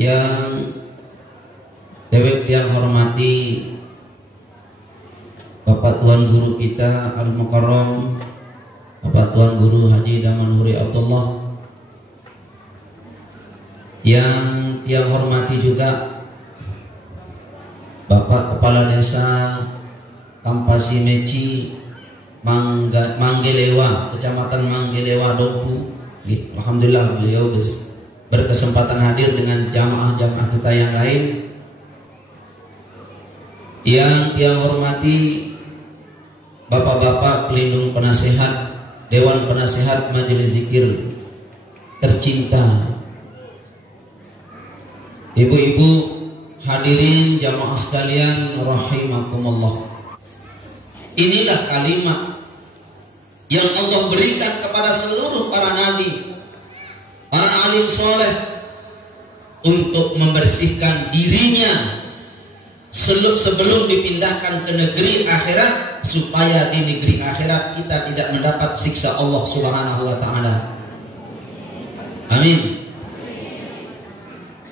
Yang dewek yang hormati Bapak Tuan Guru kita Al-Mukarram Bapak Tuan Guru Haji Daman Huri Abdullah, yang hormati juga Bapak Kepala Desa Kampasi Meci Manggelewa, Kecamatan Manggelewa Dompu. Alhamdulillah beliau berkesempatan hadir dengan jamaah-jamaah kita yang lain. Yang hormati Bapak-bapak pelindung penasehat Dewan Penasehat Majelis Zikir tercinta, ibu-ibu hadirin jamaah sekalian rahimakumullah. Inilah kalimat yang Allah berikan kepada seluruh para nabi, para alim soleh, untuk membersihkan dirinya sebelum dipindahkan ke negeri akhirat, supaya di negeri akhirat kita tidak mendapat siksa Allah Subhanahu wa ta'ala. Amin.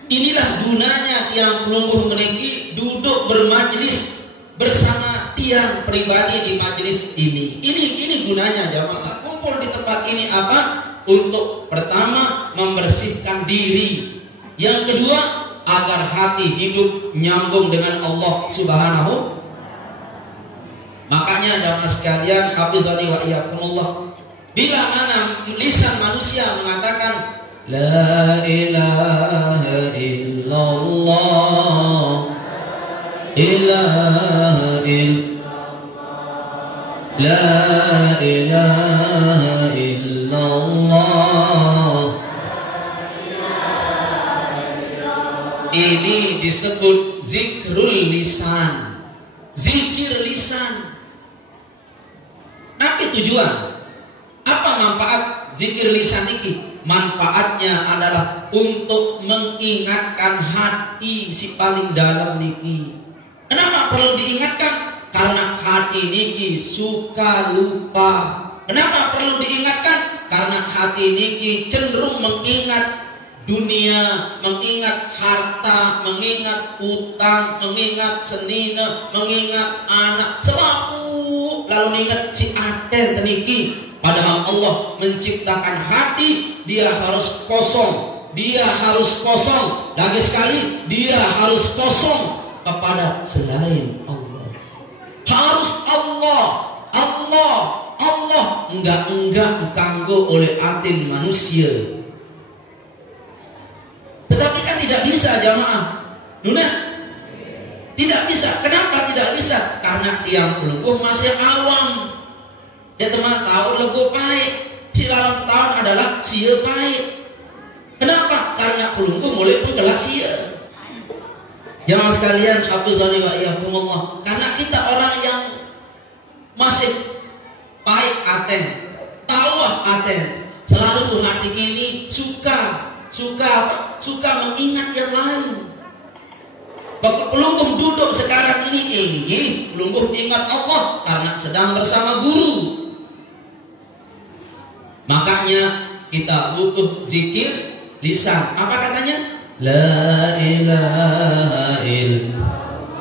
Inilah gunanya tiang pelungguh meniki duduk bermajlis bersama tiang pribadi di majlis ini. Ini gunanya jamaah kumpul di tempat ini apa? Untuk pertama membersihkan diri, yang kedua agar hati hidup nyambung dengan Allah Subhanahu. Makanya jamaah sekalian, hafizani wa iyyakumullah, bila mana lisan manusia mengatakan la ilaha illallah, ilaha illallah, la ilaha illallah, ini disebut zikrul lisan, zikir lisan. Apa tujuan? Apa manfaat zikir lisan ini? Manfaatnya adalah untuk mengingatkan hati si paling dalam niki. Kenapa perlu diingatkan? Karena hati niki suka lupa. Kenapa perlu diingatkan? Karena hati niki cenderung mengingat dunia, mengingat harta, mengingat utang, mengingat senina, mengingat anak, selalu lalu ingat si aten teniki. Padahal Allah menciptakan hati, dia harus kosong, dia harus kosong, lagi sekali dia harus kosong kepada selain Allah. Harus Allah, enggak kanggo oleh atin manusia. Tetapi kan tidak bisa jamaah. Nunas tidak bisa. Kenapa tidak bisa? Karena tiang pelungguh masih awam. Ya teman tahu lego pahit. Si lalang tahun adalah sia pahit. Kenapa? Karena pelungguh mulai penggelak sia. Jamaah sekalian, hafizani wa iyyakumullah. Karena kita orang yang masih pahit aten, tawah aten, selalu hati ini suka mengingat yang lain. Bapak pelungguh duduk sekarang ini pelungguh ingat Allah karena sedang bersama guru. Makanya kita butuh zikir lisan. Apa katanya? La ilaha illallah,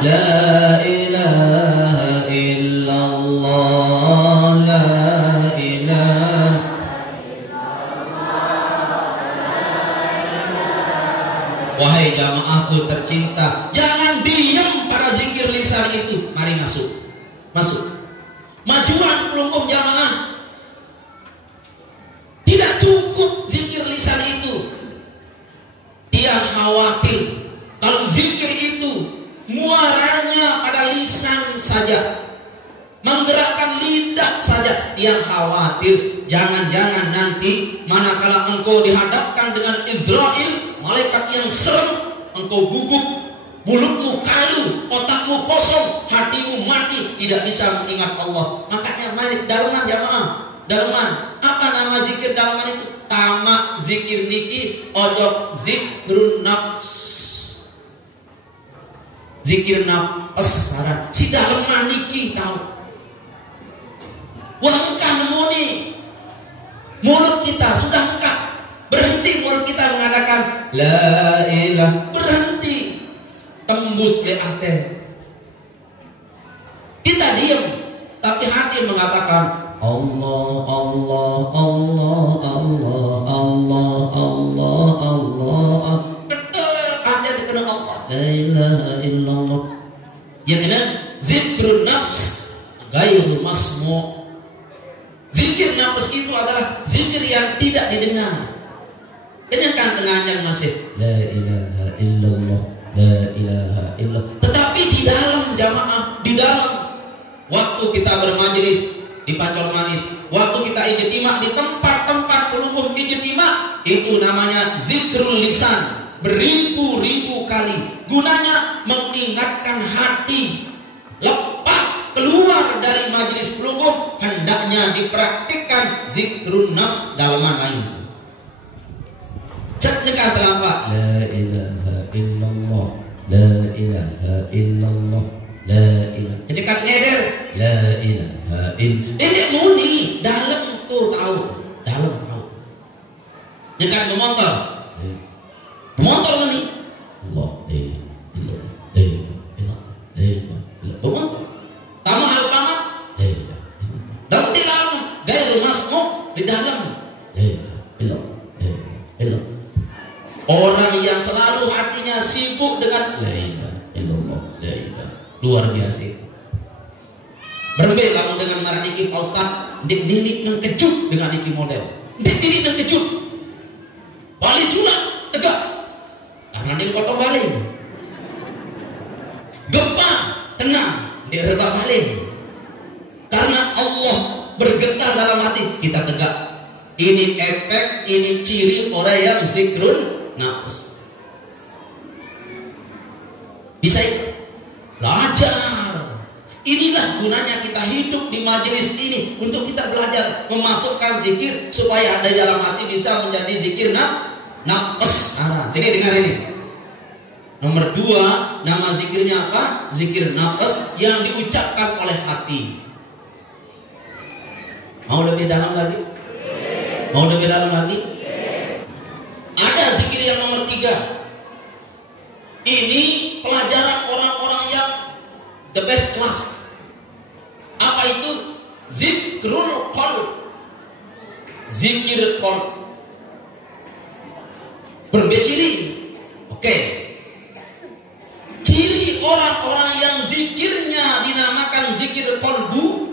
la ilaha illallah, la ilaha. Wahai jamaahku tercinta, jangan diam pada zikir lisan itu. Mari masuk. Majuan pelungguh jamaah. Tidak cukup zikir lisan itu. Dia khawatir kalau zikir itu muaranya pada lisan saja, menggerakkan lidah saja. Dia khawatir jangan-jangan nanti manakala engkau dihadapkan dengan Israel, malaikat yang serem, engkau gugup, mulutmu kalu, otakmu kosong, hatimu mati, tidak bisa mengingat Allah. Makanya mari dalaman jamaah. Dalaman. Apa nama zikir dalaman itu? Tamak zikir niki ojo zikrun nafs. Zikir nafs saran. Si dalaman niki tahu. Wah engkau muni. Mulut kita sudah engkau berhenti berhenti mulut kita mengatakan la ilah, berhenti, tembus ke hati. Kita diam, tapi hati mengatakan Allah, Allah, Allah, Allah, Allah, Allah, Allah. Tetap hati dikena Allah. La ilaha illallah. Yang ini zikrun nafs ghairul masmu'. Zikir nafas itu adalah zikir yang tidak didengar. Kenyangkan tengahnya masih la ilaha illallah, la ilaha illallah. Tetapi di dalam jamaah, di dalam waktu kita bermajelis di Pancor Manis, waktu kita ijtima di tempat-tempat pelumur ijtima, itu namanya zikrul lisan, beribu-ribu kali. Gunanya mengingatkan hati. Lepas keluar dari majelis pelumur, hendaknya dipraktikkan zikrun nafs dalam lain. Ceknya terlambat. La ilaha illallah, la ilaha illallah, la ilaha. Kejekat ngeder. La ilaha illallah. Ini muni dalam tuh tahu, dalam tahu. Jekat memotor. Memotor ni. Allah illallah, la ilaha illallah. Memotor. Tamu al-qamat. Dan di dalam gairu masmu' di dalam. Orang yang selalu hatinya sibuk dengan la ilaha illallah, la ilaha, luar biasa. Berbeda kamu dengan marah niki Pak Ustaz, dik didik nang kejut dengan niki model. Dik didik nang kejut. Balik culat tegak. Karena dia potong balik. Gempa tenang, dia rebah balik. Karena Allah bergetar dalam hati, kita tegak. Ini efek, ini ciri orang yang zikrun nafs. Bisa itu? Belajar. Inilah gunanya kita hidup di majelis ini, untuk kita belajar memasukkan zikir supaya ada dalam hati bisa menjadi zikir nafs. Jadi dengar ini. Nomor 2, nama zikirnya apa? Zikir nafs yang diucapkan oleh hati. Mau lebih dalam lagi? Mau lebih dalam lagi? Ada zikir yang nomor 3. Ini pelajaran orang-orang yang the best class. Apa itu? Zikrul qalb. Zikir qalb. Berbecili. Oke. Ciri orang-orang yang zikirnya dinamakan zikir qalbu.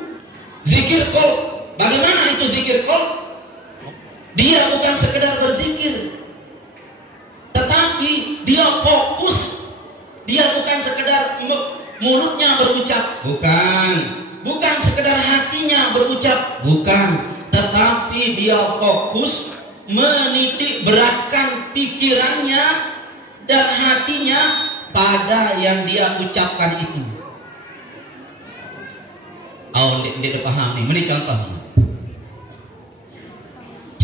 Zikir qalb. Bagaimana itu zikir qalb? Dia bukan sekedar berzikir, tetapi dia fokus. Dia bukan sekedar mulutnya berucap, bukan sekedar hatinya berucap, bukan, tetapi dia fokus menitik beratkan pikirannya dan hatinya pada yang dia ucapkan itu. Oh, dia pahami. Ini contoh.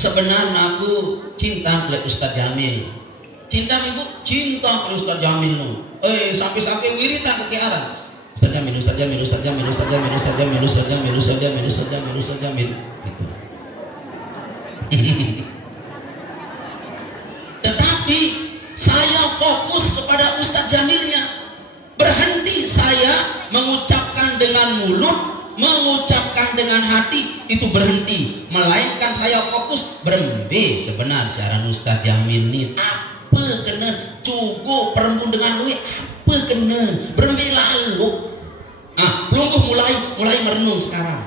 Sebenarnya aku cinta oleh Ustaz Jamil. Cinta ibu, cinta oleh Ustaz Jamil nu. Sampai wiritan ke arah. Ustaz Jamil, Ustaz Jamil, Ustaz Jamil, Ustaz Jamil, Ustaz Jamil, Ustaz Jamil, Ustaz Jamil, Ustaz Jamil, Ustaz Jamil. Tetapi saya fokus kepada Ustaz Jamilnya. Berhenti saya mengucapkan dengan mulut, mengucapkan dengan hati, itu berhenti. Melainkan saya fokus berhenti. Sebenarnya syarat Ustaz Jamil ini apa kena cukup perempuan dengan duit, apa kena berhenti lalu. Belum mulai merenung sekarang.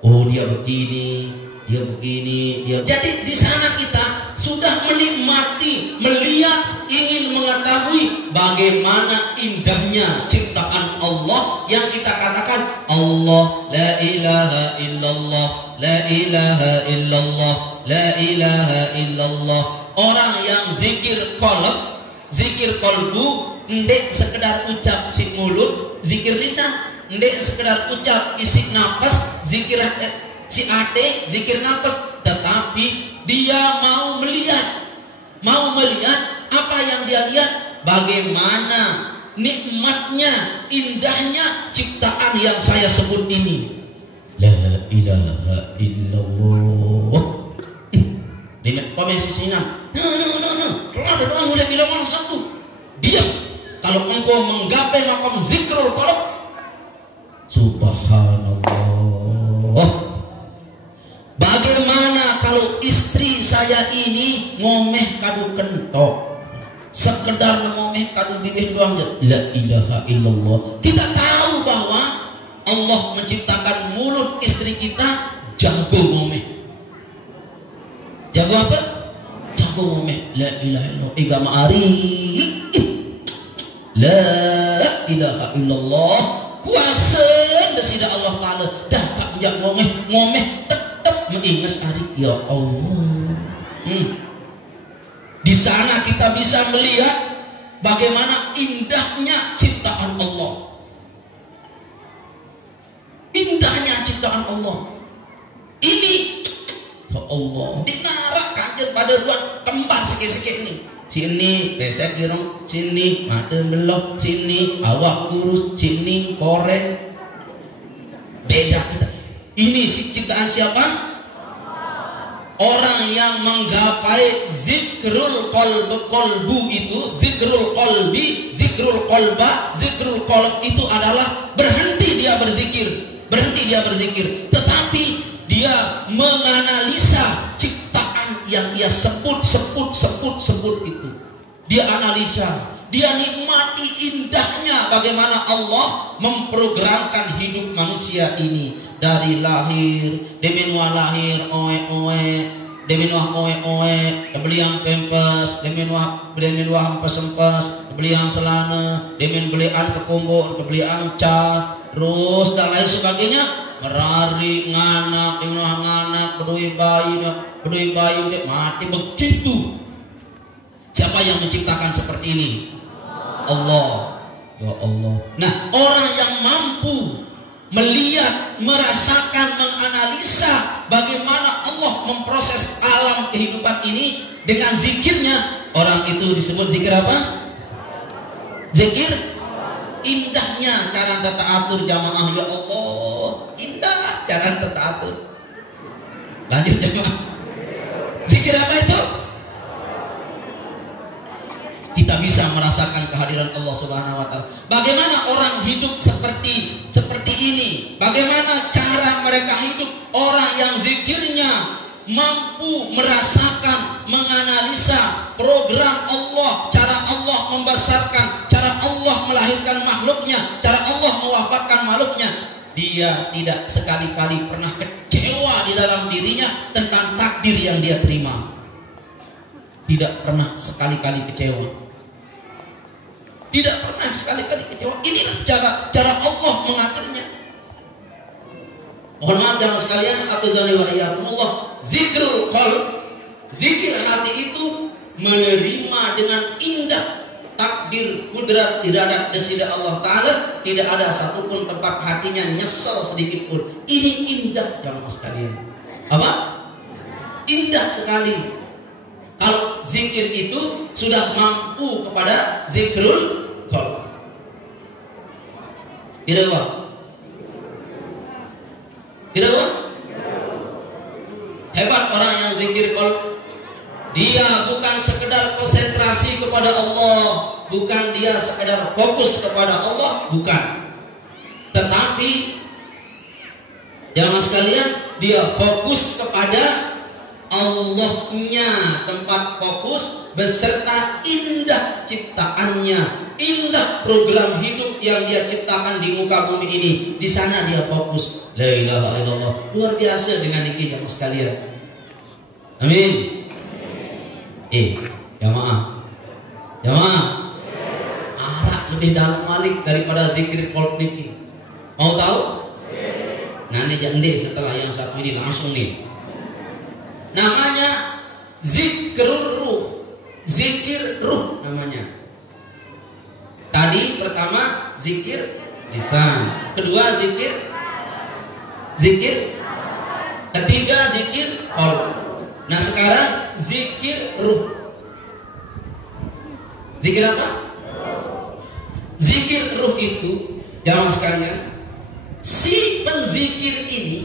Oh, dia begini, dia begini, dia. Jadi di sana kita sudah menikmati, melihat, ingin mengetahui bagaimana indahnya ciptaan Allah yang kita katakan Allah la ilaha illallah, la ilaha illallah, la ilaha illallah. Orang yang zikir qalb, zikir qalbu, ndek sekedar ucap si mulut, zikir lisan, ndek sekedar ucap isi nafas, zikir si ate, zikir nafas, tetapi dia mau melihat apa yang dia lihat, bagaimana nikmatnya, indahnya ciptaan yang saya sebut ini. La ilaha illallah. Lihat umpamanya sisinan. Kalau ada orang mulai bilang malah satu. Diam. Kalau engkau menggapai makam zikrul qalb, subhanallah. Bagaimana kalau istri saya ini ngomeh kadu kentok, sekedar ngomeh kadu bibir doang, la ilaha illallah. Kita tahu bahwa Allah menciptakan mulut istri kita jago ngomeh. Jago apa? Jago ngomeh. La ilaha illallah. Igama ari. La ilaha illallah. Kuasa desida Allah Ta'ala. Dah tak punya ngomeh tetap mengingat hari. Ya Allah. Di sana kita bisa melihat bagaimana indahnya ciptaan Allah. Indahnya ciptaan Allah. Ini ya Allah. Dinarak kajian pada ruang kembar sikit-sikit ini. Sini pesek irung, sini mata belok, sini awak kurus, sini koreng. Beda kita. Ini ciptaan siapa? Orang yang menggapai zikrul qalbu itu, zikrul qalbi, zikrul qalba, zikrul qalb itu adalah berhenti dia berzikir, tetapi dia menganalisa ciptaan yang dia sebut itu. Dia analisa, dia nikmati indahnya bagaimana Allah memprogramkan hidup manusia ini dari lahir, demenua lahir, oe, demenua oe, kebelian pempes, demenua empes, kebelian selana, demen belian kekombo, kebelian ca, terus dan lain sebagainya, merari, nganak, demenua nganak, bedui bayi, dia mati begitu. Siapa yang menciptakan seperti ini? Allah. Ya Allah. Nah, orang yang mampu melihat, merasakan, menganalisa bagaimana Allah memproses alam kehidupan ini dengan zikirnya, orang itu disebut zikir apa? Zikir. Indahnya cara tata atur jamaah, ya Allah. Indah cara tata atur. Lanjut jamaah. Zikir apa itu? Kita bisa merasakan kehadiran Allah Subhanahu wa Ta'ala. Bagaimana orang hidup seperti ini? Bagaimana cara mereka hidup? Orang yang zikirnya mampu merasakan, menganalisa program Allah, cara Allah membesarkan, cara Allah melahirkan makhluknya, cara Allah mewafatkan makhluknya. Dia tidak sekali-kali pernah kecewa di dalam dirinya tentang takdir yang dia terima. Tidak pernah sekali-kali kecewa. Tidak pernah sekali-kali kecewa. Inilah cara Allah mengaturnya. Mohon maaf jamaah sekalian, afzali wa iyyakumullah. Zikrul qalb, zikir hati itu menerima dengan indah takdir, kudrat, iradat, desida Allah Ta'ala. Tidak ada satupun tempat hatinya nyesel sedikit pun. Ini indah jamaah sekalian. Apa? Indah sekali. Kalau zikir itu sudah mampu kepada zikrul qalb. Irawa. Hebat orang yang zikir qalb. Dia bukan sekedar konsentrasi kepada Allah, bukan dia sekedar fokus kepada Allah, bukan. Tetapi jamaah sekalian, dia fokus kepada Allahnya, tempat fokus beserta indah ciptaannya, indah program hidup yang dia ciptakan di muka bumi ini. Di sana dia fokus. La ilaha illallah. Luar biasa dengan ini jamaah sekalian. Amin. Jamaah. Arak lebih dalam malik daripada zikir qalb niki. Mau tahu? Nanti jande setelah yang satu ini langsung nih. Namanya zikrul ruh. Zikir ruh namanya. Tadi pertama zikir lisan, kedua zikir, ketiga zikir qalb. Nah sekarang zikir ruh. Zikir apa? Zikir ruh itu jamaah sekalian, si penzikir ini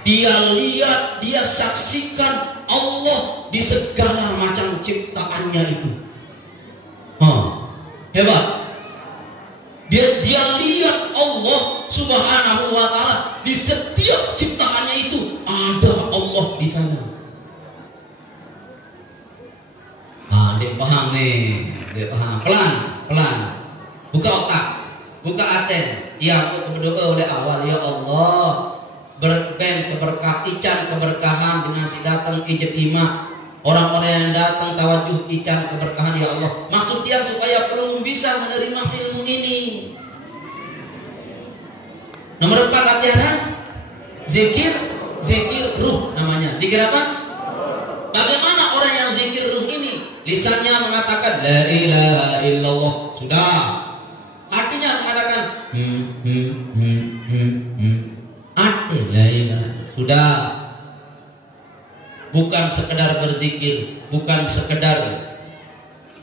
Dia lihat, dia saksikan Allah di segala macam ciptaannya itu. Hebat. Dia lihat Allah Subhanahu wa ta'ala di setiap ciptaannya itu ada Allah di sana. Dia paham nih, dia paham. Pelan. Buka otak, buka hati. Ya, aku berdoa oleh awal, ya Allah, berben keberkah, ican keberkahan dengan si datang ijab ima. Orang-orang yang datang tawajuh ican keberkahan, ya Allah. Maksud dia supaya pelunggu bisa menerima ilmu ini. Nomor 4 latihan zikir ruh namanya. Zikir apa? Bagaimana orang yang zikir ruh ini? Lisannya mengatakan la ilaha illallah, sudah. Hatinya mengatakan la ilaha, sudah. Bukan sekedar berzikir, bukan sekedar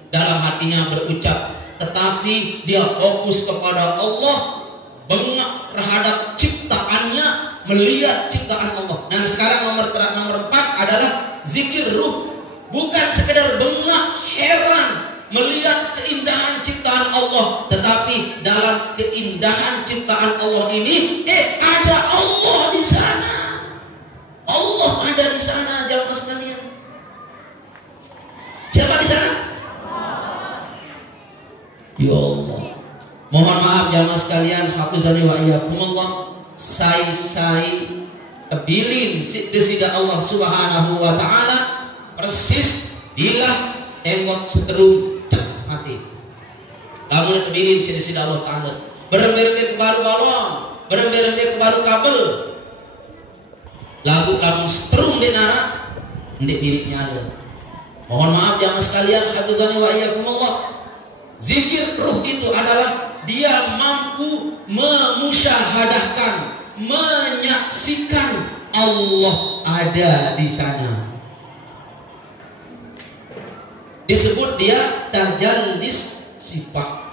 dalam hatinya berucap, tetapi dia fokus kepada Allah, bengak terhadap ciptaannya, melihat ciptaan Allah. Dan sekarang nomor 4 adalah zikir ruh. Bukan sekedar bengak heran melihat keindahan ciptaan Allah, tetapi dalam keindahan ciptaan Allah ini ada Allah di sana. Allah ada di sana, jamaah sekalian. Siapa di sana? Ya Allah. Mohon maaf jamaah sekalian, hafizani wa iyyakumullah. Saya kebilin sida Allah Subhanahu wa ta'ala persis bila enggot seterum cek mati. Lamun kebilin sida Allah ta'ala. Berembe-rembe ke baru balon, berembe-rembe ke baru kabel. Lagu lamun setrum di nara, ndek miliknya ada. Mohon maaf jamaah sekalian, hafizani wa iyyakumullah. Zikir ruh itu adalah dia mampu memusyahadahkan, menyaksikan Allah ada di sana. Disebut dia tajallis sifat.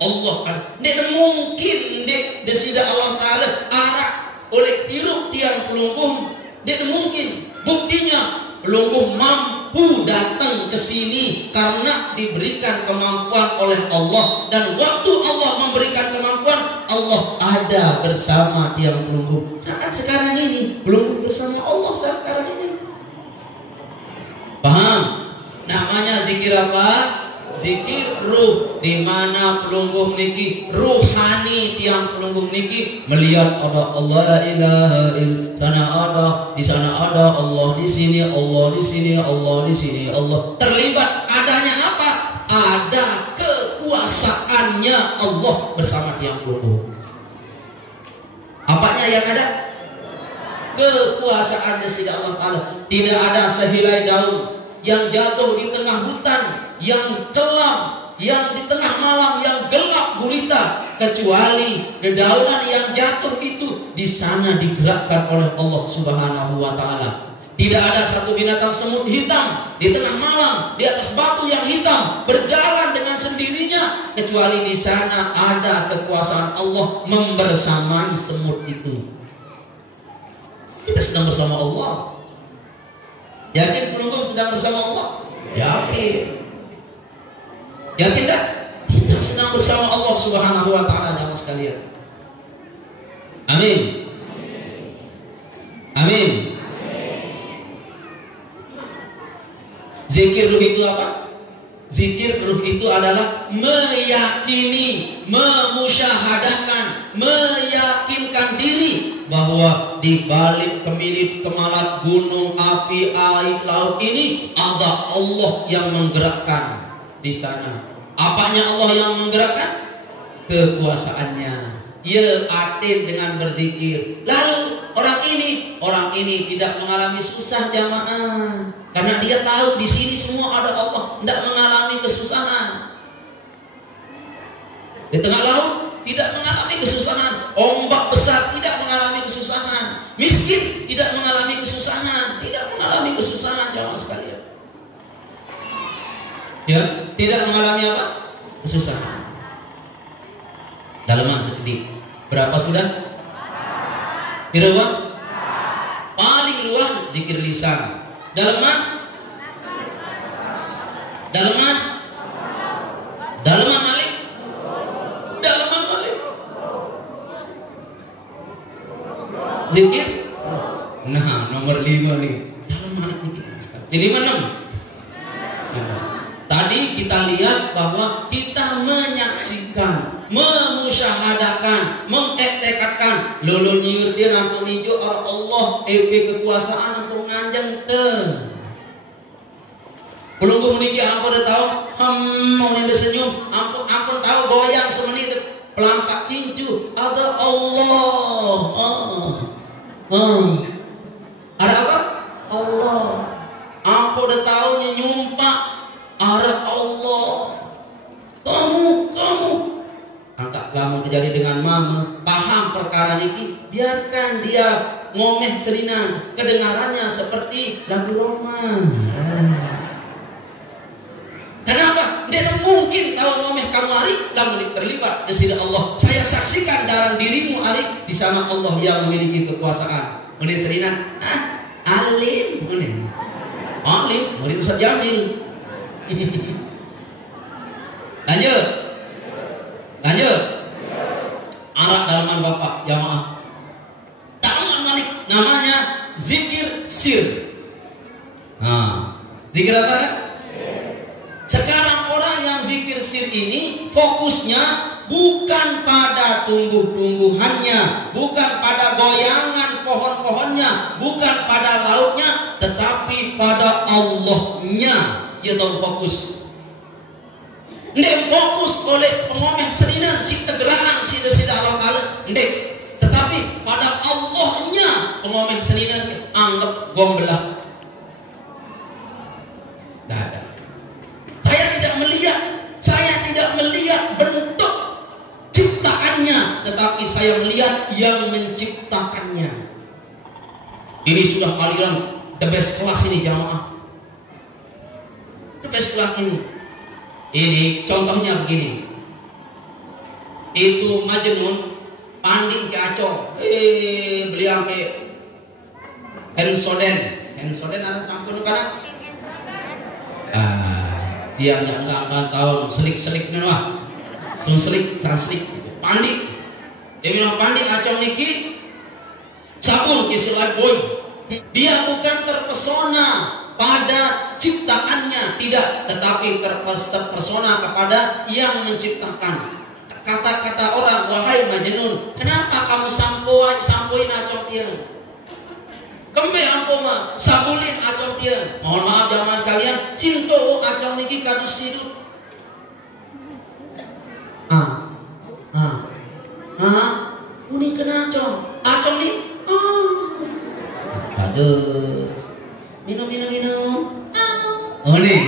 Allah kan, ndek mungkin ndek desida Allah Ta'ala arak oleh hirup tiang pelungguh, tidak mungkin. Buktinya pelungguh mampu datang ke sini karena diberikan kemampuan oleh Allah, dan waktu Allah memberikan kemampuan, Allah ada bersama tiang pelungguh. Saat sekarang ini pelungguh bersama Allah saat sekarang ini. Paham? Namanya zikir apa? Zikir ruh, di mana pelungguh niki ruhani, tiang pelungguh niki melihat ada Allah, la ilaha illallah, sana ada, di sana ada Allah, di sini Allah, di sini Allah, di sini Allah. Terlibat adanya apa? Ada kekuasaannya Allah bersama tiang pelungguh. Apanya yang ada? Kekuasaannya sida Allah Ta'ala. Tidak ada sehelai daun yang jatuh di tengah hutan yang kelam, yang di tengah malam yang gelap gulita, kecuali dedaunan yang jatuh itu di sana digerakkan oleh Allah Subhanahu wa ta'ala. Tidak ada satu binatang semut hitam di tengah malam di atas batu yang hitam berjalan dengan sendirinya, kecuali di sana ada kekuasaan Allah membersamai semut itu. Kita sedang bersama Allah. Yakin belum sedang bersama Allah? Yakin. Yakin tak? Kita sedang bersama Allah Subhanahu wa ta'ala jamaah sekalian. Amin. Amin. Zikir ruh itu apa? Zikir ruh itu adalah meyakini, memusyahadahkan, meyakinkan diri bahwa di balik kemilit kemalat gunung, api, air, laut ini ada Allah yang menggerakkan di sana. Apanya Allah yang menggerakkan? Kekuasaannya. Ya, atin dengan berzikir. Lalu orang ini tidak mengalami susah jamaah, karena dia tahu di sini semua ada Allah, tidak mengalami kesusahan. Di tengah laut tidak mengalami kesusahan, ombak besar tidak mengalami kesusahan, miskin tidak mengalami kesusahan, jamaah sekalian. Ya, tidak mengalami apa? Kesusahan. Dalaman sedikit. Berapa sudah? Pirawa? Paling luas zikir lisan. Daleman? Daleman? Daleman malik? Daleman malik? Zikir? Nah, nomor 5 nih. Daleman malik zikir. Jadi 5, 6. Tadi kita lihat bahwa kita menyaksikan, memusyahadakan, mengektekatkan lolo nyiur dia ampun hijau Allah kekuasaan ampun nganjang pelunggu meniki ampun udah tahu mau nih senyum ampun tahu goyang semenit pelangkak kincu ada Allah ada apa? Allah ampun udah tahu nyumpah arah Allah. Kamu angkat lamun terjadi dengan mama paham perkara ini, biarkan dia ngomeh serinan, kedengarannya seperti lagu Roma. Kenapa? Dia mungkin tahu ngomeh kamu hari lamun terlibat di sini Allah. Saya saksikan dalam dirimu hari di sana Allah yang memiliki kekuasaan. Kemudian serinan, alim, alim, murid Ustaz Jamil. Lanjut arak dalaman bapak jamaah dalaman malik namanya zikir sir. Zikir apa? Sekarang orang yang zikir sir ini fokusnya bukan pada tumbuh-tumbuhannya, bukan pada goyangan pohon-pohonnya, bukan pada lautnya, tetapi pada Allahnya. Dia tahu fokus. Ndek fokus oleh pengomeh serinan si tegeraan si Allah Ta'ala. Ndek. Tetapi pada Allahnya pengomeh serinan anggap gombelah. Tidak ada. Saya tidak melihat bentuk ciptaannya, tetapi saya melihat yang menciptakannya. Ini sudah aliran the best kelas ini jamaah. Sekolah ini contohnya begini. Itu Majnun panding ke Acong, beliau ke Hensoden ada sampun kana? Dia enggak tahu selik mah. Selik panding. Dia bilang panding Acong niki sabun ke selai boy. Dia bukan terpesona pada ciptaannya, tidak, tetapi terpesona kepada yang menciptakan. Kata-kata orang, wahai Majnun, kenapa kamu sampoin Acong dia? Kembe ampo mah sabulin Acong dia. Mohon maaf zaman kalian, cinto Acong niki kadu sirut. Unik kena Acong ni. Aduh. Minum. Oh nih,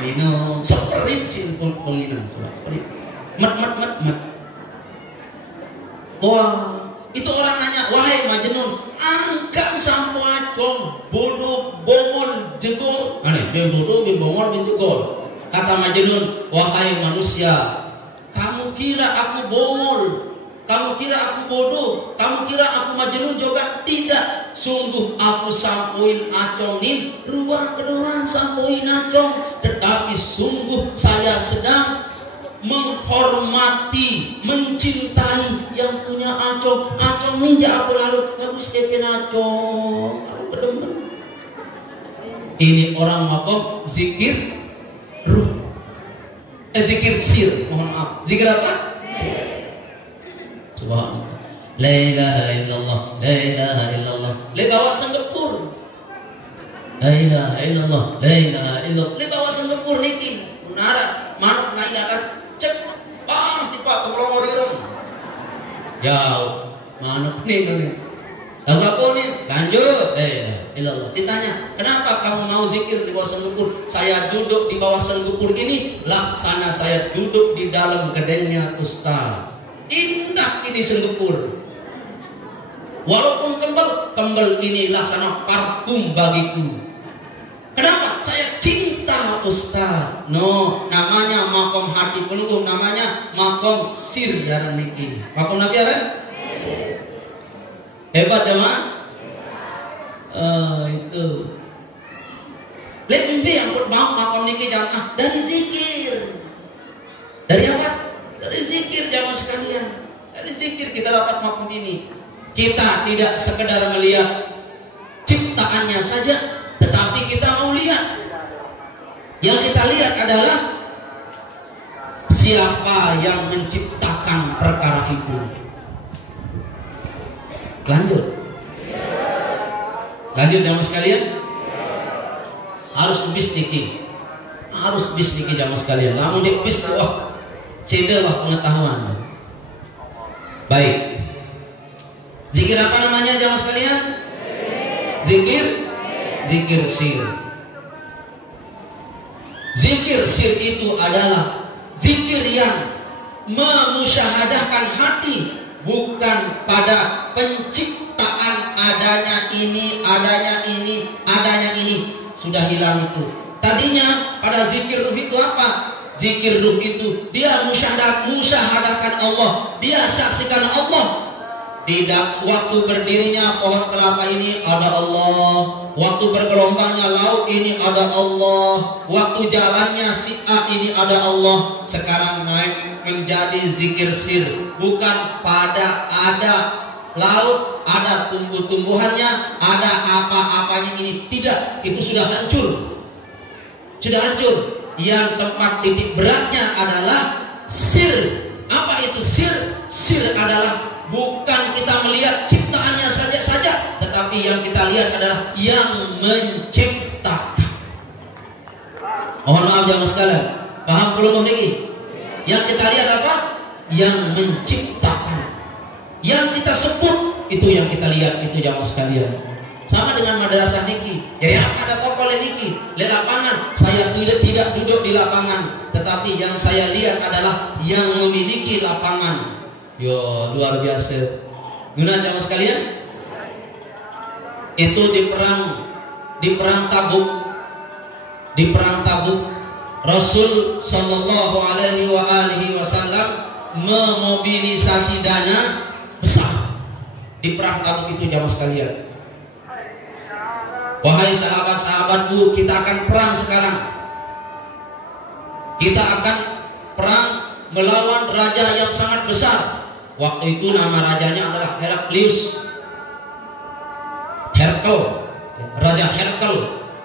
minum. Seperit cintul penginam. Mat. Wah, itu orang nanya, wahai Majnun, angkat sampo Acong, bodoh, bongol, jegol. Dia bodoh, dia bongol, dia jegol. Kata Majnun, wahai manusia, kamu kira aku bongol? Kamu kira aku bodoh? Kamu kira aku Majnun juga? Tidak. Sungguh aku sampoin Acong nin, ruang kedua sampoin Acong. Tetapi sungguh saya sedang menghormati, mencintai yang punya Acong. Acong ninja aku lalu harus kepin Acong. Aku kedemen. Ini orang makom zikir ruh. Zikir sir. Mohon maaf. Zikir apa? Subhanallah. La ilaha illallah, la ilaha illallah. Le bawa Singapura. La ilaha illallah, la ilaha illallah. Le bawa Singapura niki. Menara manuk naik atas cek panas di Pak Pulau Rirong. Jauh manuk nih. Lalu aku nih lanjut. La ilaha illallah. Ditanya, kenapa kamu mau zikir di bawah Singapura? Saya duduk di bawah Singapura ini laksana saya duduk di dalam gedengnya Ustaz. Indah ini Singapura. Walaupun kembal ini laksana parfum bagiku. Kenapa? Saya cinta Ustaz. No, namanya makom hati pelungguh, namanya makom sir jaran niki. Makom Nabi apa? Hebat jemaah. Itu. Lihat mimpi yang mau makom niki jamaah dari zikir. Dari apa? Dari zikir jamaah sekalian. Dari zikir kita dapat makom ini. Kita tidak sekedar melihat ciptaannya saja, tetapi kita mau lihat. Yang kita lihat adalah siapa yang menciptakan perkara itu. Lanjut jamaah sekalian. Harus bisniki jamaah sekalian. Lamun di bis wah ceda wah pengetahuan. Baik. Zikir apa namanya jamaah sekalian? Zikir sir. Zikir sir itu adalah zikir yang memusyahadahkan hati, bukan pada penciptaan adanya ini. Sudah hilang itu. Tadinya pada zikir ruh itu apa? Zikir ruh itu dia musyahadahkan Allah, dia saksikan Allah. Tidak waktu berdirinya pohon kelapa ini ada Allah, waktu bergelombangnya laut ini ada Allah, waktu jalannya si A ini ada Allah. Sekarang menjadi zikir sir, bukan pada ada laut, ada tumbuh-tumbuhannya, ada apa-apanya ini. Tidak, itu sudah hancur. Yang tempat titik beratnya adalah sir. Apa itu sir? Sir adalah bukan kita melihat ciptaannya saja, tetapi yang kita lihat adalah yang menciptakan. Mohon maaf jamaah sekalian, paham belum ini? Yang kita lihat apa? Yang menciptakan. Yang kita sebut itu yang kita lihat, itu jamaah sekalian. Sama dengan madrasah niki. Jadi ada tokoh niki di lapangan. Saya tidak duduk di lapangan, tetapi yang saya lihat adalah yang memiliki lapangan. Yo, luar biasa. Guna jamaah sekalian. Itu di perang Tabuk, Rasul sallallahu alaihi wasallam memobilisasi dana besar di perang Tabuk itu jamaah sekalian. Wahai sahabat-sahabatku, kita akan perang sekarang. Kita akan perang melawan raja yang sangat besar. Waktu itu nama rajanya adalah Heraklius. Raja Herakl,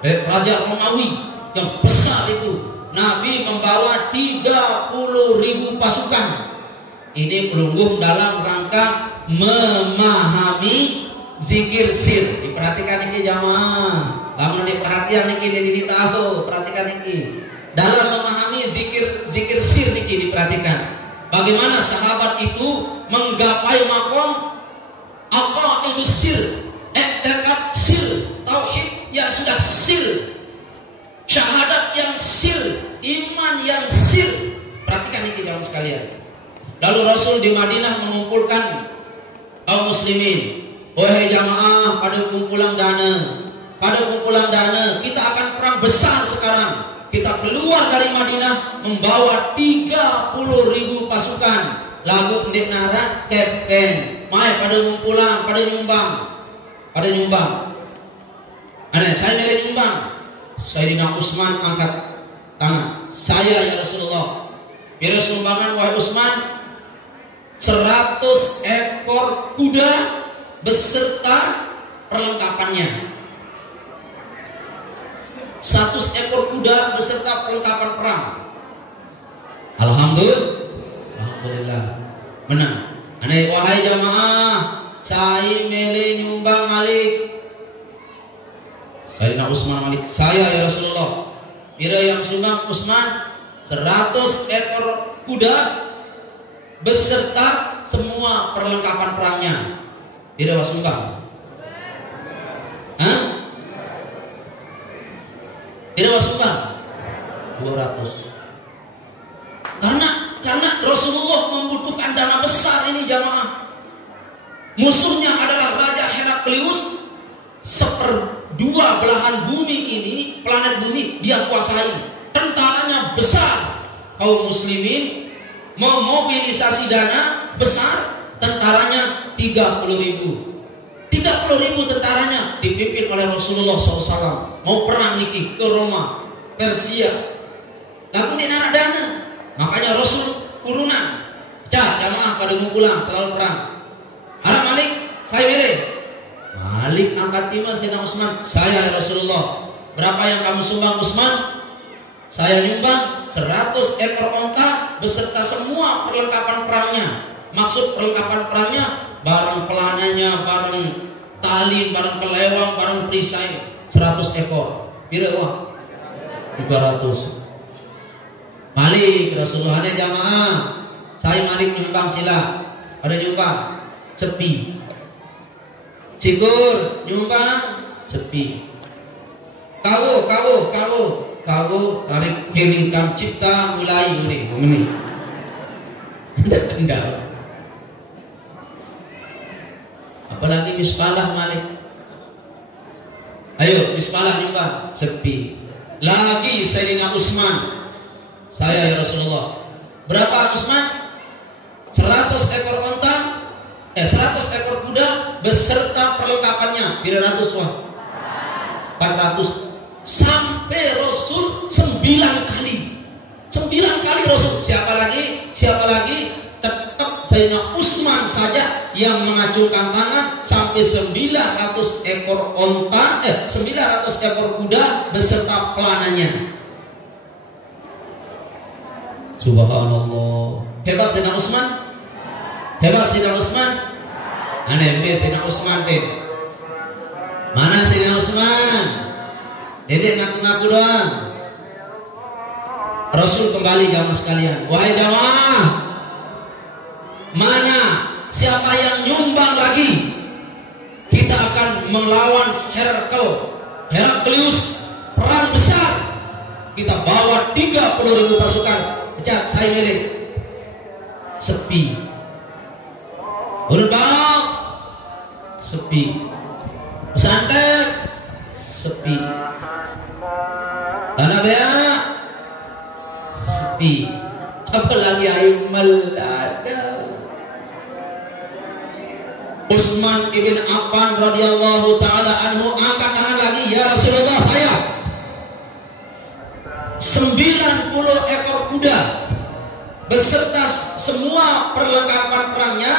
raja Romawi yang besar itu. Nabi membawa 30.000 pasukan. Ini berunggung dalam rangka memahami zikir sir. Diperhatikan ini jamaah. Lamun diperhatian niki jadi tahu, perhatikan niki. Dalam memahami zikir sir niki diperhatikan. Bagaimana sahabat itu menggapai makom apa itu sir, i'tiqad sir, tauhid yang sudah sir, syahadat yang sir, iman yang sir. Perhatikan ini jamaah sekalian. Lalu Rasul di Madinah mengumpulkan kaum muslimin. Wahai jamaah, pada kumpulan dana, kita akan perang besar sekarang. Kita keluar dari Madinah membawa 30.000 pasukan. Lagu pendek nara kepen, mai pada kumpulan, pada nyumbang. Saya milih nyumbang. Sayyidina Utsman angkat tangan. Saya ya Rasulullah. Bila sumbangan wahai Utsman 100 ekor kuda beserta perlengkapannya. 100 ekor kuda beserta perlengkapan perang. Alhamdulillah menang. Wahai jamaah, saya milih nyumbang Malik. Sayyidina Utsman Malik. Saya ya Rasulullah. Bila yang sumbang Utsman 100 ekor kuda beserta semua perlengkapan perangnya. Bila sumbang. Tidak sumbang 200. Karena Rasulullah membutuhkan dana besar ini jamaah. Musuhnya adalah Raja Heraklius. 1/2 belahan bumi ini, planet bumi dia kuasai. Tentaranya besar. Kaum muslimin memobilisasi dana besar, tentaranya 30.000. 30.000 tentaranya dipimpin oleh Rasulullah SAW mau perang niki ke Roma, Persia. Lalu ini anak dana, makanya Rasul urunan. Jamaah pada pulang selalu perang. Arab Malik, saya milih. Malik angkat timah Sayyidina Utsman. Saya ya Rasulullah. Berapa yang kamu sumbang Utsman? Saya nyumbang 100 ekor onta beserta semua perlengkapan perangnya. Maksud perlengkapan perangnya, barang pelananya, barang tali, barang pelewang, barang perisai, 100 ekor. Kira wah 300. Malik Rasulullah ada jamaah. Saya Malik nyumbang sila. Ada nyumbang sepi. Cikur nyumbang sepi. Kau tarik hilingkan cipta mulai ini. Enggak. Apalagi mispalah Malik. Ayo mispalah nyumbang sepi. Lagi Sayyidina Utsman. Saya ya Rasulullah. Berapa Utsman? 100 ekor onta, 100 ekor kuda beserta perlengkapannya. Berapa ratus wah? 400. Sampai Rasul 9 kali. 9 kali Rasul. Siapa lagi? Tetap Sayyidina Utsman saja yang mengacungkan tangan sampai 900 ekor onta, 900 ekor kuda beserta pelananya. Subhanallah. Hebat Sayyidina Utsman. Aneh Sayyidina Utsman deh. Mana Sayyidina Utsman? Dedek ngaku-ngaku doang. Rasul kembali jamaah sekalian. Wahai jamaah, mana siapa yang nyumbang lagi? Kita akan melawan Heraklius, perang besar. Kita bawa 30.000 pasukan. Pecat, saya milih. Sepi. Urut sepi. Pesantren sepi. Tanah Beak sepi. Apalagi air melada. Utsman ibn Affan radhiyallahu taala anhu angkat tangan lagi, ya Rasulullah, saya 90 ekor kuda beserta semua perlengkapan perangnya.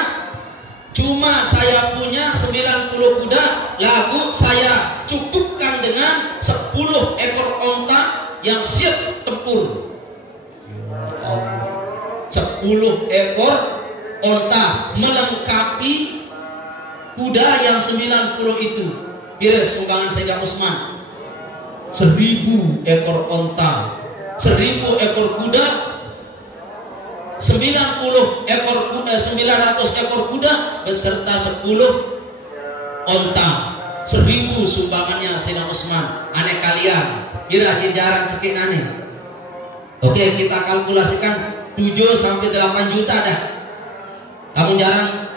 Cuma saya punya 90 kuda, lalu saya cukupkan dengan 10 ekor onta yang siap tempur. 10 ekor onta melengkapi kuda yang 90 itu. Beres sumbangan Sayyidina Utsman. 1000 ekor onta, 1000 ekor kuda, 900 ekor kuda beserta 10 onta. 1000 sumbangannya Sayyidina Utsman. Aneh kalian, kira jarang sekian aneh. Oke, kita kalkulasikan 7 sampai 8 juta dah. Kamu jarang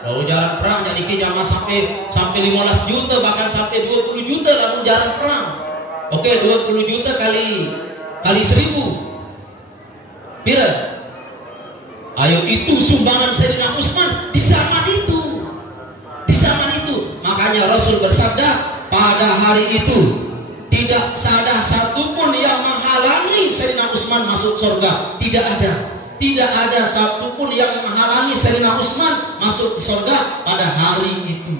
perang jadi jamaah sampai 15 juta, bahkan sampai 20 juta kamu jarang perang. Oke, 20 juta kali 1000. Pira? Ayo, itu sumbangan Sayyidina Utsman di zaman itu. Makanya Rasul bersabda, pada hari itu tidak ada satupun yang menghalangi Sayyidina Utsman masuk surga. Tidak ada satupun yang menghalangi Sayyidina Utsman masuk surga pada hari itu.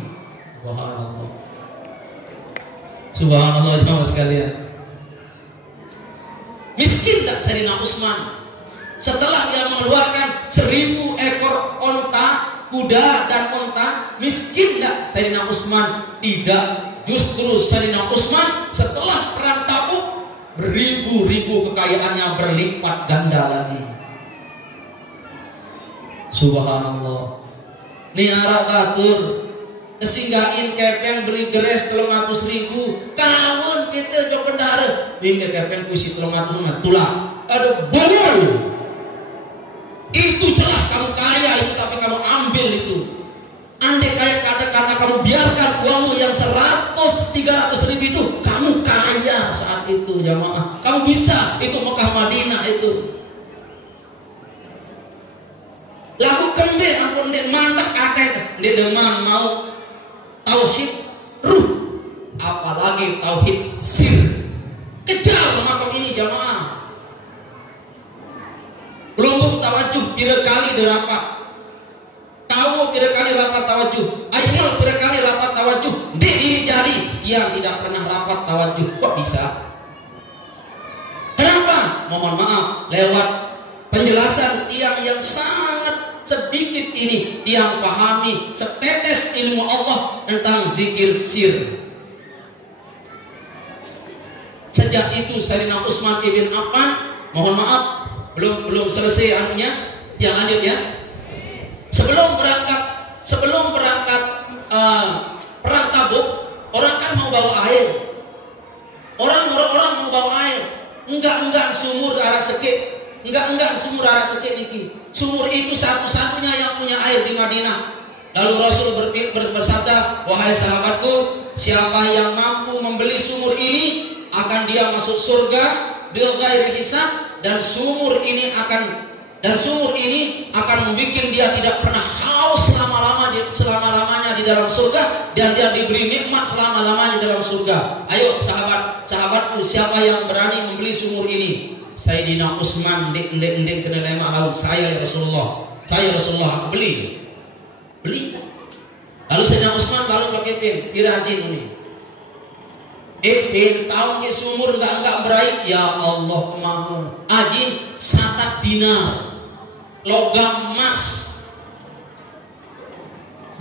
Subhanallah jemaah sekalian. Miskin tak Sayyidina Utsman? Setelah dia mengeluarkan 1000 ekor onta, kuda dan onta, miskin tak Sayyidina Utsman? Tidak. Justru Sayyidina Utsman setelah perang Tabuk, beribu-ribu kekayaannya berlipat ganda lagi. Subhanallah. Niara batur kesinggahin kepeng beli geres 300.000. Kawon kita jok bendara bingke kepeng kuisi 300 tulah. Ada bobol. Itu celah kamu kaya itu, tapi kamu ambil itu. Andai kaya karena kamu biarkan uangmu yang 300.000 itu, kamu kaya saat itu jamaah. Kamu bisa itu Mekah Madinah itu. Lagu kembe ampun dek mantap akeh dek demam mau tauhid tauhid sir. Kejar makam ini jamaah. Lumbung tawajuh pira kali derapat. Tahu pira kali rapat tawajuh. Ajmal pira kali rapat tawajuh. Dek diri jari yang tidak pernah rapat tawajuh. Kok bisa? Kenapa? Mohon maaf, lewat penjelasan yang sangat sedikit ini yang pahami setetes ilmu Allah tentang zikir sir. Sejak itu Sayyidina Utsman ibn Affan, mohon maaf, belum selesai anunya, yang lanjut ya. Sebelum berangkat perang Tabuk, orang kan mau bawa air. Orang mau bawa air. Enggak sumur arah sekit. Enggak sumur arah sekit niki. Sumur itu satu-satunya yang punya air di Madinah. Lalu Rasul bersabda, "Wahai sahabatku, siapa yang mampu membeli sumur ini akan dia masuk surga bil ghairi hisab, dan sumur ini akan membuat dia tidak pernah haus selama-lamanya di dalam surga, dan dia diberi nikmat selama-lamanya di dalam surga." Ayo sahabatku, siapa yang berani membeli sumur ini? Sayyidina Utsman ndek kena lema haus. Saya ya Rasulullah, aku beli. Lalu Sayyidina Utsman lalu pakai pin, irajin ini. Pin tahu ke sumur enggak berair, ya Allah kemahun. Ajin satak dinar, logam emas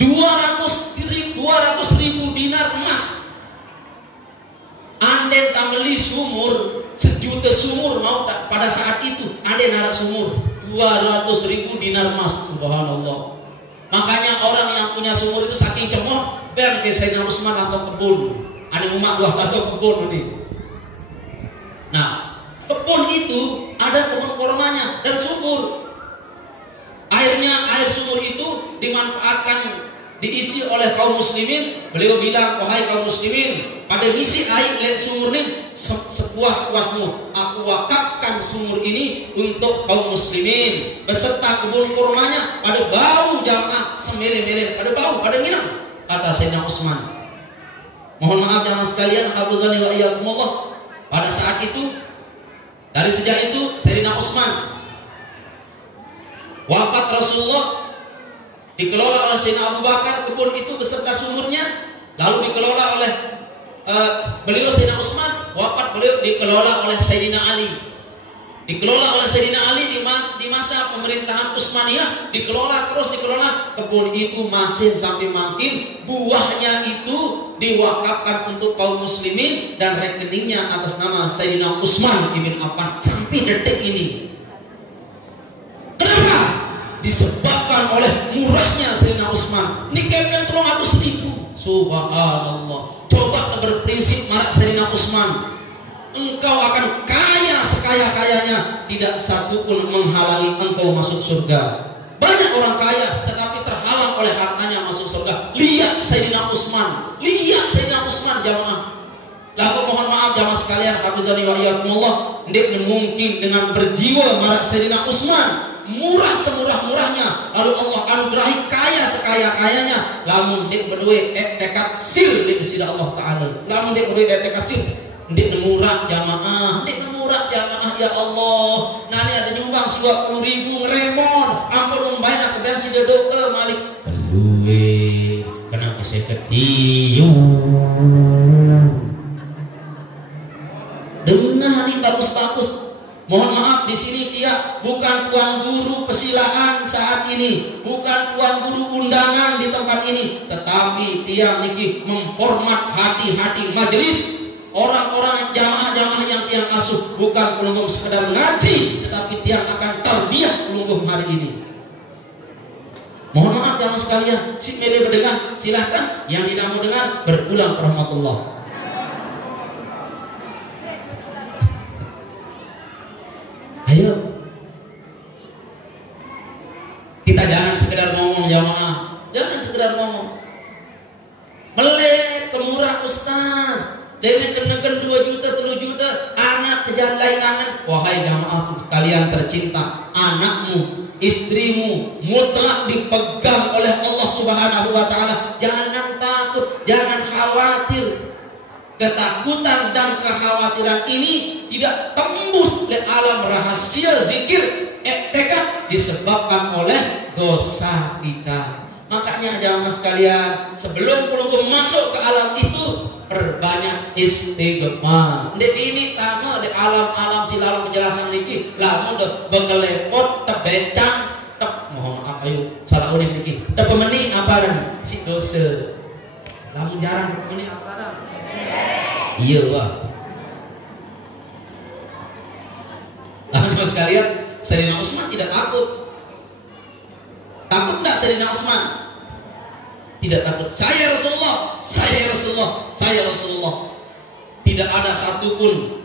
200 ribu dinar emas. Anden tameli sumur 1 juta sumur mau tak pada saat itu anden narak sumur 200 ribu dinar emas. Subhanallah. Makanya orang yang punya sumur itu saking cemor, ben ke Sayyidina Utsman atau kebun. Ada umat dua atau kebun ini. Nah, kebun itu ada pohon kormanya dan sumur. Air sumur itu dimanfaatkan, diisi oleh kaum muslimin. Beliau bilang, "Wahai kaum muslimin, pada ngisi air lewat sumur ini sepuas-puasmu. Aku wakafkan sumur ini untuk kaum muslimin beserta kebun kurmanya. Pada bau jamaah semele-mele, pada nginam," kata Sayyidina Utsman. Mohon maaf jamaah sekalian, hafizani wa iyyakumullah. Pada saat itu, dari sejak itu Sayyidina Utsman wafat Rasulullah, dikelola oleh Sayyidina Abu Bakar kebun itu beserta sumurnya. Lalu dikelola oleh beliau Sayyidina Utsman, wafat beliau dikelola oleh Sayyidina Ali. Dikelola oleh Sayyidina Ali di masa pemerintahan Utsmaniyah, dikelola kebun itu makin sampai makin, buahnya itu diwakafkan untuk kaum muslimin dan rekeningnya atas nama Sayyidina Utsman ibn Affan sampai detik ini. Kenapa? Disebabkan oleh murahnya Sayyidina Utsman. Nikahkan 300 ribu. Subhanallah. Coba berprinsip marak Sayyidina Utsman. Engkau akan kaya sekaya-kayanya, tidak satu pun menghalangi engkau masuk surga. Banyak orang kaya tetapi terhalang oleh hartanya masuk surga. Lihat Sayyidina Utsman jamaah. Lalu mohon maaf jamaah sekalian, hafizani wa iyyakumullah, ndik mungkin dengan berjiwa marak Sayyidina Utsman, murah semurah-murahnya, lalu Allah anugerahi kaya sekaya-kayanya, lamun ndik berdua tekad sir di sisi Allah Taala. Lamun ndik berdua tekad sir, ndik murah jamaah, ya Allah. Nani ada nyumbang 20 ribu ngeremon, ampun membayar aku bensin duduk ke Malik. Aduh, kenapa saya ketiyu? Dengar nih bagus-bagus. Mohon maaf, di sini dia bukan tuan guru pesilaan saat ini, bukan tuan guru undangan di tempat ini, tetapi dia niki menghormat hati-hati majelis, orang-orang jamaah-jamaah yang tiang asuh, bukan pelungguh sekedar mengaji, tetapi dia akan tarbiyah pelungguh hari ini. Mohon maaf jamaah sekalian, si mele berdengar silahkan, yang tidak mau dengar berpulang ke rahmatullah. Ayo, kita jangan sekedar ngomong jamaah, jangan sekedar ngomong. Melek kemurah ustaz, demi keneken 2 juta 3 juta, anak kejalan lainangan. Wahai jamaah sekalian tercinta, anakmu, istrimu mutlak dipegang oleh Allah Subhanahu wa taala. Jangan takut, jangan khawatir. ketakutan dan kekhawatiran ini tidak tembus ke alam rahasia zikir tekad disebabkan oleh dosa kita. Makanya jamaah sekalian, sebelum belum masuk ke alam itu, perbanyak istighfar. Dek ini tamu di alam-alam silalang penjelasan niki, lamun de begelepot tebecang, mohon apa yuk salah unik niki. De pemeni apa dan si dosa. Lamun jarang pemeni apa dan? Iya wah. Jamaah sekalian, Sayyidina Utsman tidak takut. Takut enggak Sayyidina Utsman? Tidak takut. Saya Rasulullah, saya Rasulullah, saya Rasulullah. Tidak ada satupun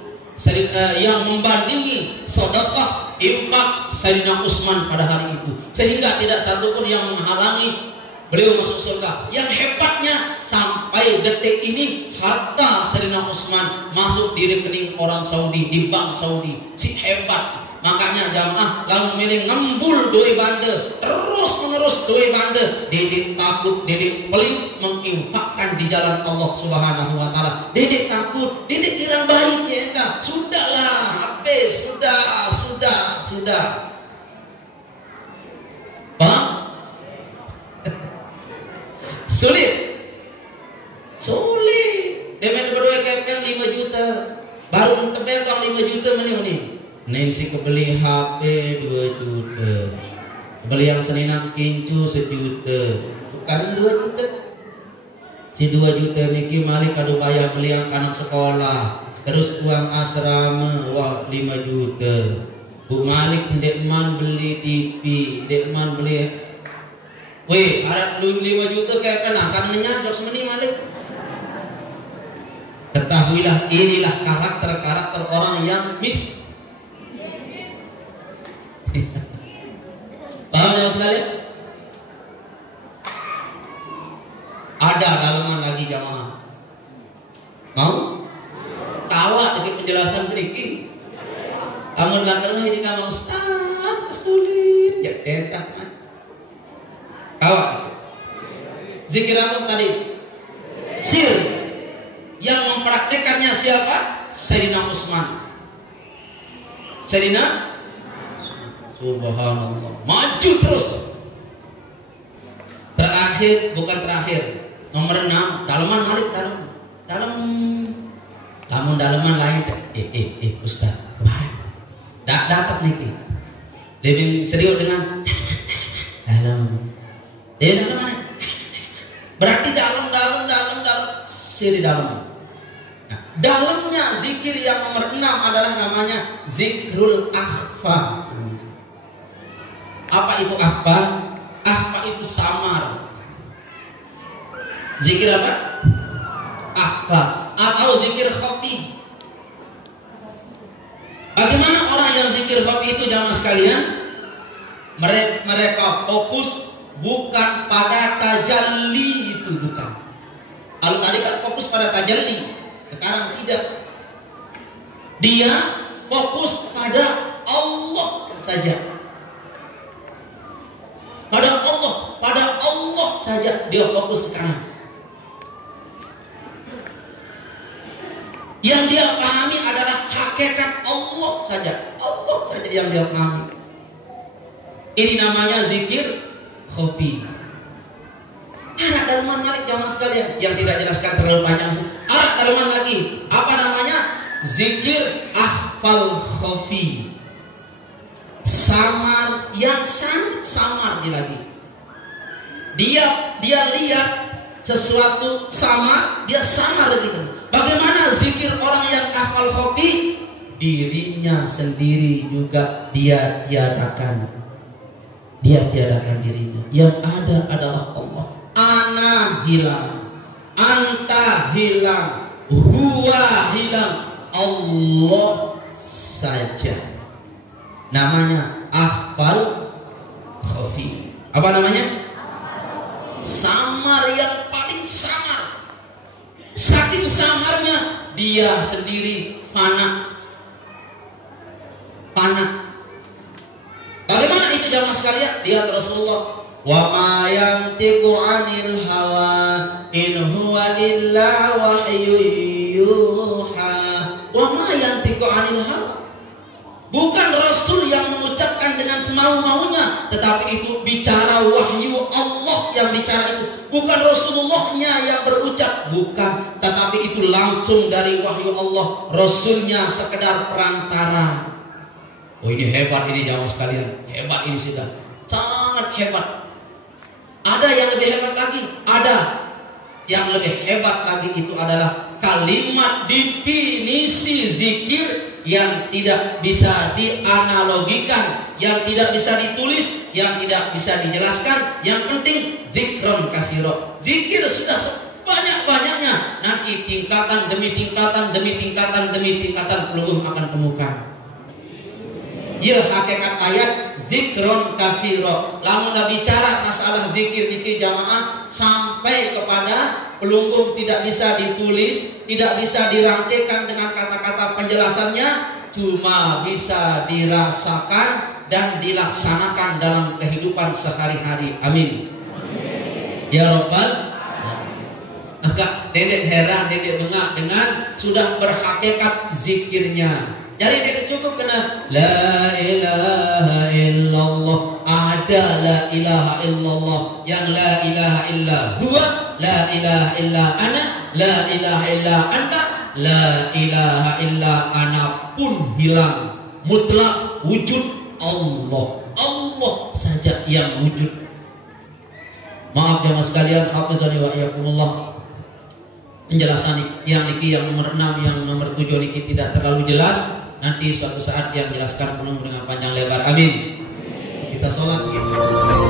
yang membandingi sedekah infak Sayyidina Utsman pada hari itu. Sehingga tidak satupun yang menghalangi beliau masuk surga. Yang hebatnya sampai detik ini harta Sayyidina Utsman masuk di rekening orang Saudi, di bank Saudi. Si hebat. Makanya jamaah lalu milih ngembul dua bande terus menerus dua bande. Dedek takut, dedek pelit menginfakkan di jalan Allah Subhanahu wa taala. Dedek takut, dedek kira baik ya enggak. Sudahlah, habis, sudah. Pak? Sulit. Demen berdua kepeng 5 juta. Baru kepegang 5 juta menit. Nancy kebeli HP 2 juta. Kebeli yang seninang kincu 1 juta. Bukan 2 juta. Si 2 juta niki malik kado bayar beli yang anak sekolah. Terus uang asrama wah 5 juta. Bu Malik dekman beli TV, dekman beli. Weh, harap 5 juta kayak kena kan menyadok semeni Malik. Ketahuilah inilah karakter orang yang paham ya sekalian? Ada dalaman lagi jamaah. Mau? Tawa dengan penjelasan sedikit. Amun langgar ini kamu ustaz kesulit. Ya cetak mah. Tawa. Zikir apa tadi? Sir. Yang mempraktekannya siapa? Sayyidina Utsman. Sayyidina Subhanallah, maju terus. Terakhir, bukan terakhir, nomor 6, dalaman Malik dalaman lain. Ustaz, kemarin datang niki. Lebih serius dengan dalam. Dia dalam mana? Berarti dalam siri dalam. Nah, dalamnya zikir yang nomor 6 adalah namanya zikrul akhfa. Apa itu akhfa? Akhfa itu samar. Zikir apa? Akhfa atau zikir khafi. Bagaimana orang yang zikir khafi itu jamaah sekalian? Mereka fokus bukan pada tajalli itu, bukan. Kalau tadi kan fokus pada tajalli, sekarang tidak. Dia fokus pada Allah saja. Pada Allah saja dia fokus sekarang. Yang dia pahami adalah hakikat Allah saja yang dia pahami. Ini namanya zikir khafi. Ada dalaman Malik jamaah sekalian yang tidak jelaskan terlalu panjang. Ada dalaman lagi. Apa namanya? Zikir akhfal khafi. Samar, yang sangat samar lagi. Dia lihat sesuatu samar, dia samar lagi. Bagaimana zikir orang yang akhfal khafi? Dirinya sendiri juga dia tiadakan. Dia tiadakan dirinya. Yang ada adalah Allah. Ana hilang, anta hilang, huwa hilang, Allah saja. Namanya akhfal khafi. Apa namanya? Samar, yang paling samar. Saking samarnya dia sendiri fana. Bagaimana itu jamaah sekalian? Lihat Rasulullah, wa ma yantiqu 'anil hawa in huwa illa wahyu 'anil hawa. Bukan Rasul yang mengucapkan dengan semau-maunya, tetapi itu bicara wahyu Allah yang bicara itu. Bukan Rasulullahnya yang berucap, bukan, tetapi itu langsung dari wahyu Allah. Rasulnya sekedar perantara. Oh, ini hebat ini jamaah sekalian, hebat ini sudah, sangat hebat. Ada yang lebih hebat lagi, ada yang lebih hebat lagi, itu adalah kalimat definisi zikir yang tidak bisa dianalogikan, yang tidak bisa ditulis, yang tidak bisa dijelaskan. Yang penting zikron kasiro, zikir sudah sebanyak-banyaknya. Nanti tingkatan demi tingkatan demi tingkatan demi tingkatan pelugum akan temukan. Ya, hakikat ayat zikron kasiro. Lamun bicara masalah zikir jamaah sampai kepada pelunggung tidak bisa ditulis, tidak bisa dirangkaikan dengan kata-kata penjelasannya, cuma bisa dirasakan dan dilaksanakan dalam kehidupan sehari-hari. Amin. Ya Rabbal. Maka dedek heran, dedek bengak dengan sudah berhakikat zikirnya. Jadi tidak cukup kena la ilaha illallah. Ada la ilaha illallah, yang la ilaha illa huwa, la ilaha illa ana, la ilaha illa anta, la ilaha illa ana pun hilang. Mutlak wujud Allah. Allah saja yang wujud. Maaf jemaah sekalian, hafizani wa iyyakumullah. Penjelasan yang nomor 6, yang nomor 7 niki tidak terlalu jelas. Nanti suatu saat yang jelaskan penuh dengan panjang lebar. Amin. Kita sholat gitu.